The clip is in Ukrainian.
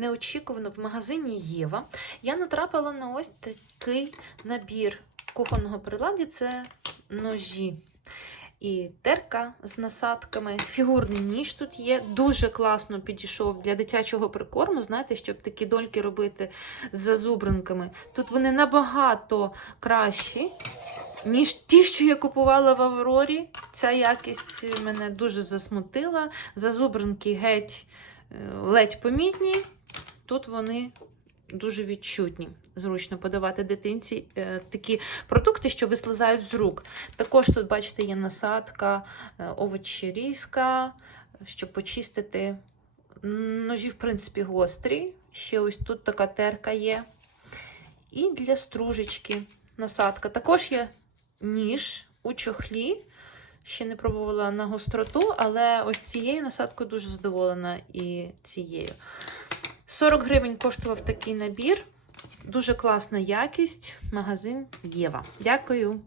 Неочікувано в магазині Єва я натрапила на ось такий набір кухонного приладдя це ножі. І терка з насадками, фігурний ніж тут є. Дуже класно підійшов для дитячого прикорму. Знаєте, щоб такі дольки робити з зазубринками. Тут вони набагато кращі, ніж ті, що я купувала в Аврорі. Ця якість мене дуже засмутила. Зазубринки геть е, ледь помітні. Тут вони дуже відчутні. Зручно подавати дитинці е, такі продукти, що вислизають з рук. Також тут, бачите, є насадка, е, овочі різка, щоб почистити. Ножі, в принципі, гострі. Ще ось тут така терка є. І для стружечки насадка. Також є ніж у чохлі. Ще не пробувала на гостроту, але ось цією насадкою дуже задоволена і цією. 40 гривень коштував такий набір. Дуже класна якість. Магазин Єва. Дякую.